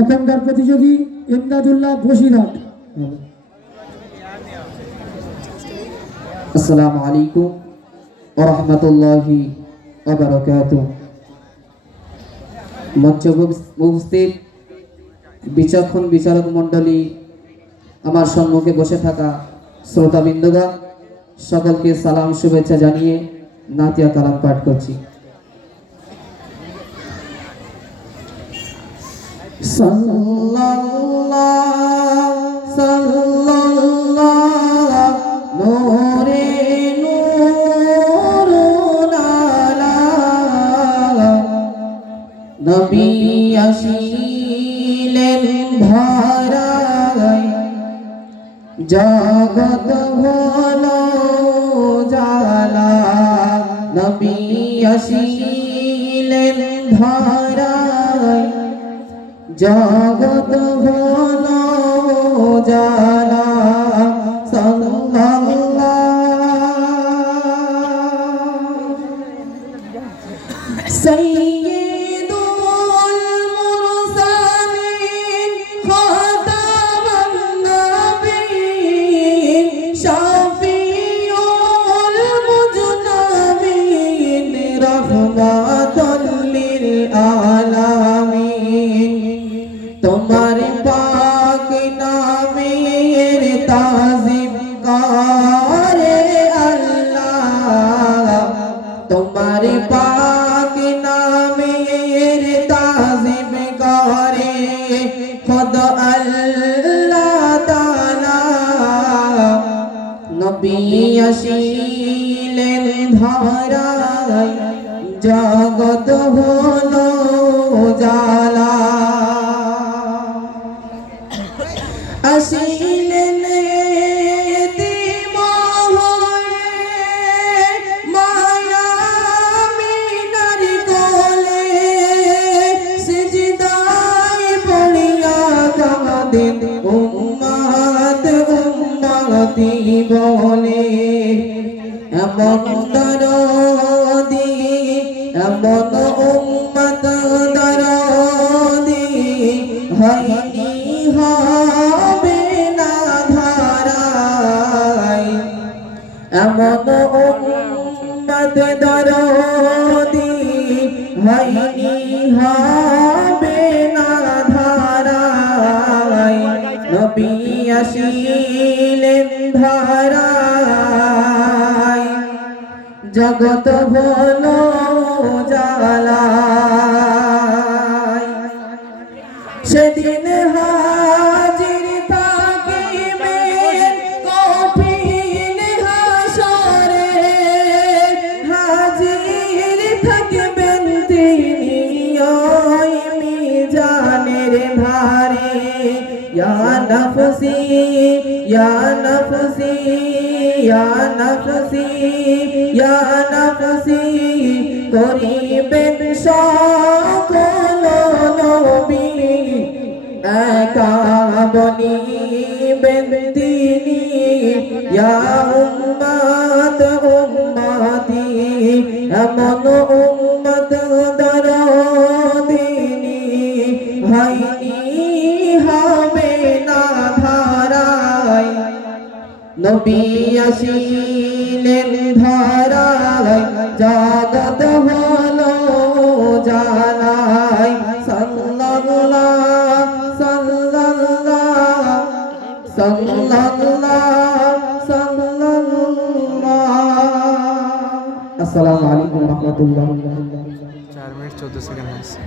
এখনকার প্রতিযোগী ইমদাদুল্লাহ বসিরহাট। আসসালামু আলাইকুম ওয়া রাহমাতুল্লাহি ওয়া বারাকাতুহু। মঞ্চে উপস্থিত বিচক্ষণ বিচারক মণ্ডলী, আমার সম্মুখে বসে থাকা শ্রোতাবৃন্দগণ, সকলকে সালাম শুভেচ্ছা জানিয়ে নাতিয়া কালাম পাঠ করছি। সাল্লাল্লাহু সাল্লাল্লাহু নূরে নূরুল আলা নবী আসিলেন ধরায়, জগৎ হলো জালা। নবী আসিলেন ধরায়, জগৎ হলো জালা। সাইয়্যিদুল মুরসালিন খাতামুন নবিয়্যিন শাফিউল মুজনাবিন রাহমাতুল লিল আলামিন। তোমার পাক নামের তাজিম করে আল্লাহ, তোমার পাক নামের তাজিম করে খোদ আল্লাহ তাআলা। নবী আসিলেন ধরায়, জগৎ হলো জালা। আসিলেন মায়া মিনার কোলে, সিজদায় পড়িয়া কাঁদেন উম্মত উম্মতি বলে। এমন দরদি, এমন উম্মত দরদি হয়নি হবে না ধারায়। এমন উম্মত দরদি হয়নি হবে না ধারায়। নবী আসিলেন ধরায়, জগৎ হলো জালা। সেদিন হাজির থাকিবেন কঠিন হাসরে, হাজির থাকবেন তিনি ওই মিজানের ধারে। ইয়া নফসি ইয়া নফসি ইয়া নফসি ইয়া নফসি করিবেন সকল নবী, একা বনিবেন তিনি। ইয়া উম্মত উম্মতি, এমন উম্মত দরদিনী হয়নি হবে না ধারায়। নবী আসিলেন ধরায়, জগৎ হলো জালায়। সাল্লাল্লাহু সাল্লাল্লাহু সাল্লাল্লাহু। আসসালামু আলাইকুম ওয়া রাহমাতুল্লাহ। 4 মিনিট 14 সেকেন্ড হয়েছে।